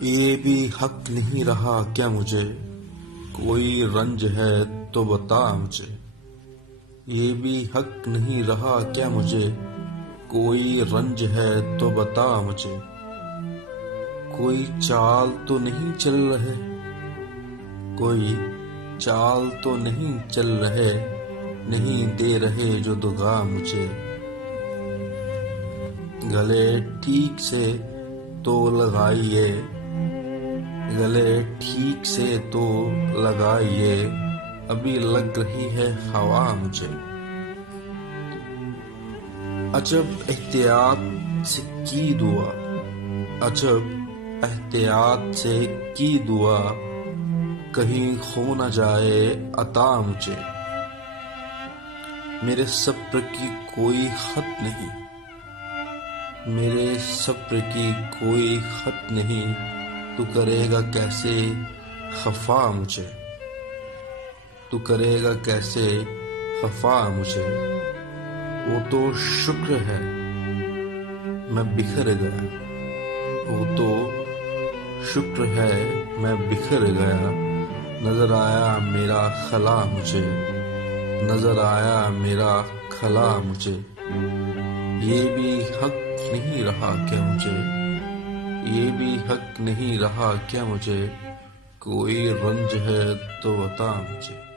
یہ بھی حق نہیں رہا کیا مجھے، کوئی رنج ہے تو بتا مجھے۔ یہ بھی حق نہیں رہا کیا مجھے، کوئی رنج ہے تو بتا مجھے۔ کوئی چال تو نہیں چل رہے، کوئی چال تو نہیں چل رہے، نہیں دے رہے جو دغا مجھے۔ گلے ٹھیک سے تو لگائیے، گلے ٹھیک سے تو لگائیے، ابھی لگ رہی ہے ہوا مجھے۔ عجب احتیاط سے کی دعا، عجب احتیاط سے کی دعا، کہیں کھو نہ جائے عطا مجھے۔ میرے صبر کی کوئی حد نہیں، میرے صبر کی کوئی حد نہیں، تو کرے گا کیسے خفا مجھے، تو کرے گا کیسے خفا مجھے۔ وہ تو شکر ہے میں بکھر گیا، وہ تو شکر ہے میں بکھر گیا، نظر آیا میرا خلا مجھے، نظر آیا میرا خلا مجھے۔ یہ بھی حق نہیں رہا کیا مجھے، یہ بھی حق نہیں رہا کیا مجھے، کوئی رنج ہے تو بتا مجھے۔